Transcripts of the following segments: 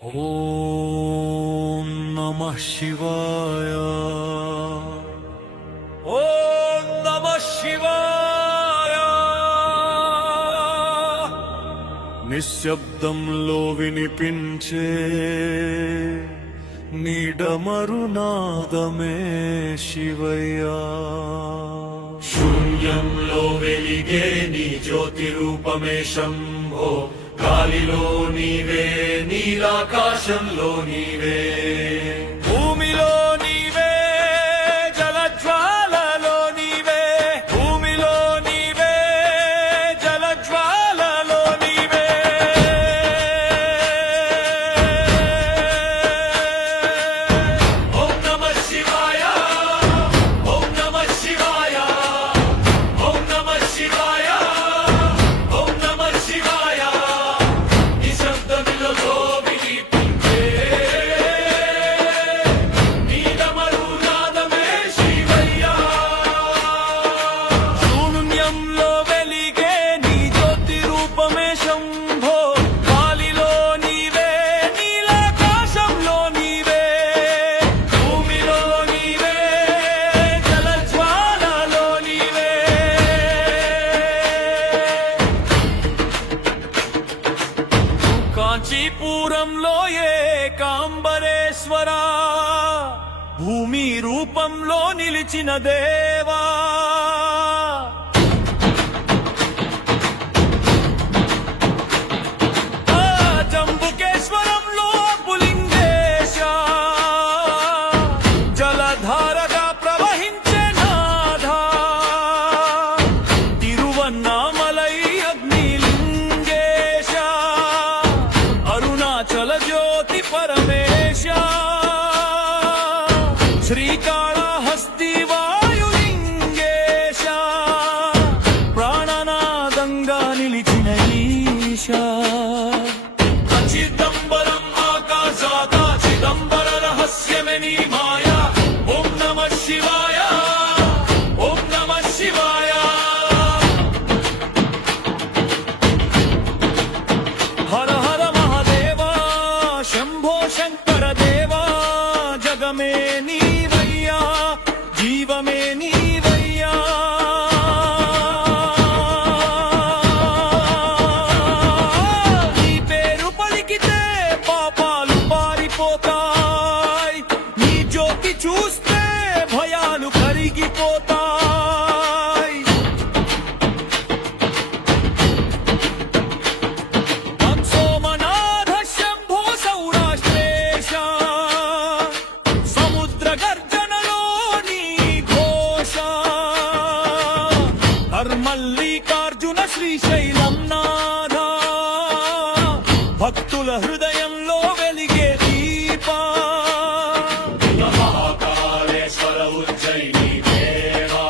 ఓం నమః శివాయ. ఓం నమః శివాయ. నిశ్శబ్దంలో వినిపించే నీడమరునాదమే శివయ్యా. శూన్యంలో వెలిగే నీ జ్యోతి రూపమే శంభో. గాలిలో నీవే, నీలాకాశంలో నీవే, భూమిలో నీవే, జలజ్వాలలో నీవే, భూమిలో నీవే, జలజ్వాలలో నీవే. ఓం నమః శివాయ. ఓం నమః శివాయ. ఓం నమః శివాయ. ఓం నమః శివాయ. నిశ్శబ్దములో వినిపించే నీడమరునాదమే శివయ్యా. శూన్యంలో వెలిగే నీ జ్యోతి రూపమే శంభో. గాలిలో నీవే, నీలాకాశంలో నీవే, భూమిలో నీవే, జలజ్వాలలో నీవే. కాంచీపురంలో ఏకాంబరేశ్వరా, భూమి రూపంలో నిలిచిన దేవా. ఆ జంబుకేశ్వరంలో పులింగేశ, జలధారగా ప్రవహించే నాథా. తిరువన్నామలై అగ్నిలింగేశ, అరుణాచల జ్యోతి పరమేశ. శ్రీకాళహస్తి వాయులింగేశ, ప్రాణనాదంగా నిలిచిన ఈశా. చిదంబరం ఆకాశాత చిదంబర రహస్యమే నీ మాయా. ఓం నమః శివాయ. ఓం నమః శివాయ. హర హర మహాదేవా, శంభో శంకర దేవా. జగమే నీవయ్యా, జీవమే నీవయ్యా. నీ పేరు పలికితే పాపాలు పారిపోతాయి, నీ జ్యోతి చూస్తే భయాలు కరిగిపోతాయి. సోమనాథ శంభో సౌరాష్ట్రేశ, సముద్ర గర్జనలో నీ ఘోష. హర్మల్లికార్జున శ్రీశైలం నాథ, భక్తుల హృదయంలో వెలిగే దీప. మహాకాళేశ్వర ఉజ్జయిని దేవా,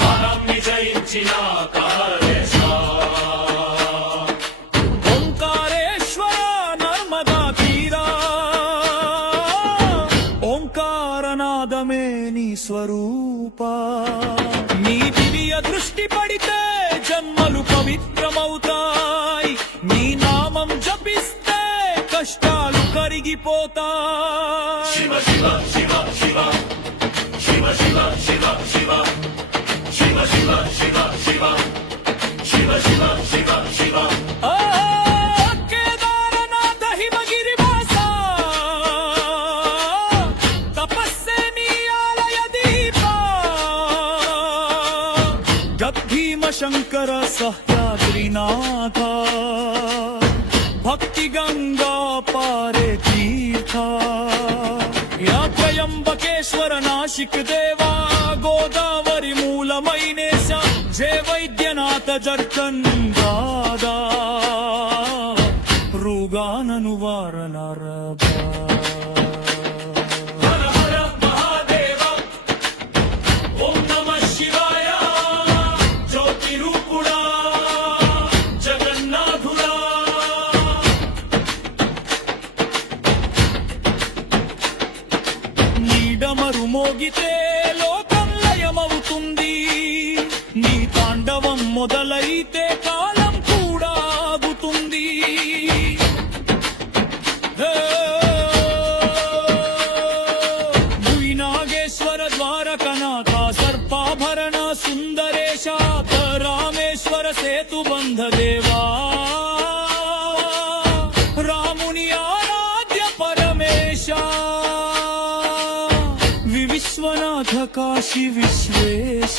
కాలాన్ని జయించిన కాళేశ. ఓంకారేశ్వర నర్మదా తీరా, ఓంకారనాదమే నీ స్వరూప. నీ దివ్య దృష్టి పడితే జన్మలు పవిత్రమవుతాయి, నీ నామం జపిస్తే కష్టాలు కరిగిపోతాయి. శివ శివ శివ శివ శివ శివ శివ శివ శివ శివ శివ శివ శివ శివ శివ శివ. కేదారనాథ హిమగిరివాస, తపస్సే నీ ఆలయ దీప. గద్భీమ శంకర సహ్యాద్రినాథ, భక్తి గంగా పారే తీర్థ. యా త్రయంబకేశ్వర నాసిక్ దేవా, గోదావరి మూలమైనేశ. జయ వైద్యనాథ జర్కన్ దాదా, రుగానను వారనరబా. హర హర మహాదేవ. ఓం నమః శివాయ. జ్యోతి రూపుడా, జగన్నాథుడా. నీడమరు మోగితే లోకం లయమవుతుంది, నీ తాండవం మొదలైతే కాలం కూడా ఆగుతుంది. స్కందదేవా రాముని ఆరాధ్య పరమేశ విశ్వనాథ కాశీ విశ్వేశ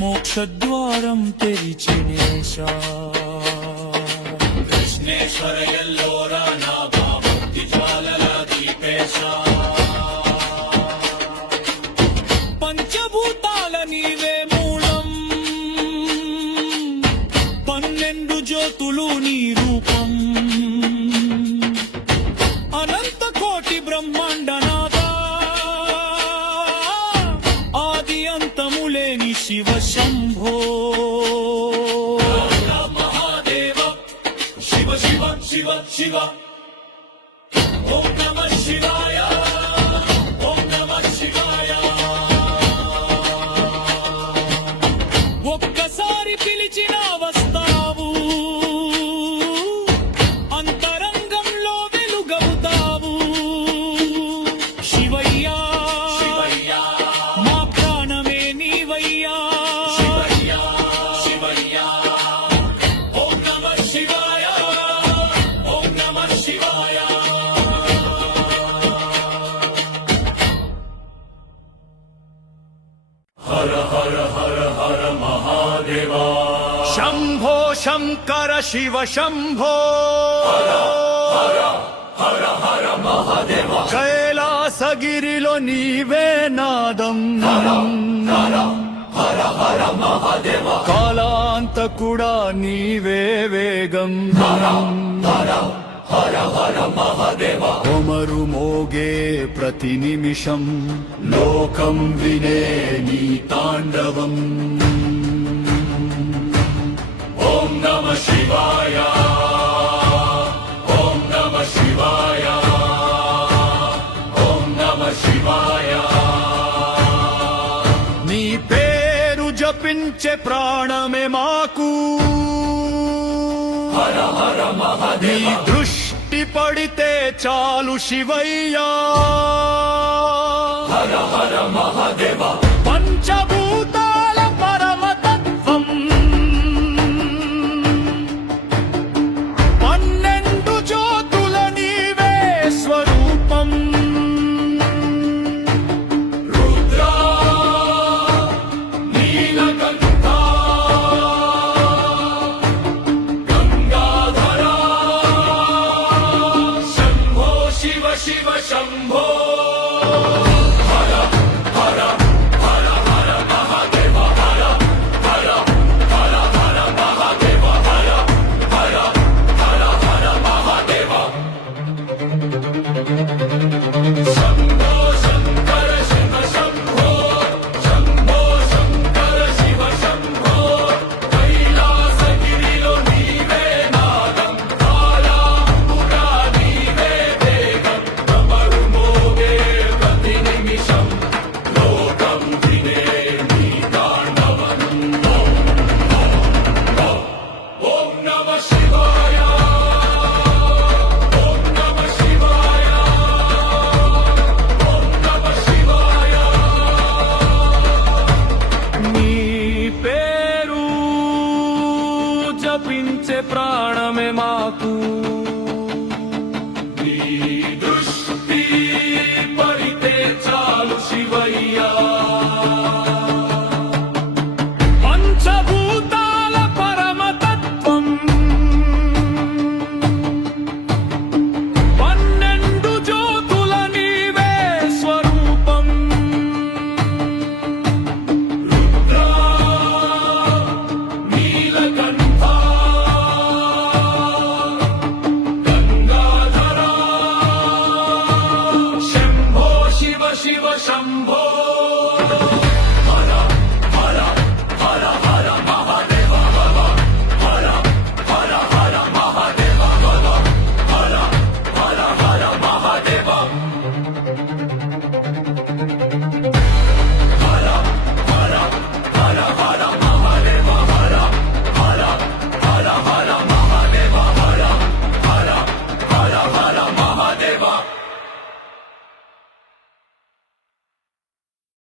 మోక్షద్వారం తెరిచినేశ కృష్ణేశ్వర ఎల్లోరా నా భక్తి జ్వాలల దీపేశ పంచభూతాల నీవే మూలం 12 జ్యోతులు నీ రూపం అనంత కోటి బ్రహ్మాండనాథ ఆది అంతములేని శివ శంభో మహాదేవ శివ శివ శివ శివ ఓం నమః శివాయ ఓం నమః శివాయ ఒక్కసారి పిలిచిన వస్తావు అంతరంగంలో వెలుగవుతావు శివయ్యా శివయ్యా మా ప్రాణమే నీవయ్యా శివయ్యా శివయ్యా ఓం నమః శివాయ ఓం నమః శివాయ హర హర హర హర మహాదేవా శంభో శంకర శివ శంభో కైలాసగిరిలో నీవే నాదం కాలాంతకుడా నీవే వేగం కొమరు మోగే ప్రతి నిమిషం లోకం వినే నీ తాండవం ఓం నమ శివాయ ఓం నమ శివాయ ఓం నమ శివాయ నీ పేరు జపించే ప్రాణమే మాకు హర హర మహాదేవ నీ దృష్టి పడితే చాలు శివయ్యా హర హర మహాదేవ పంచభూతాల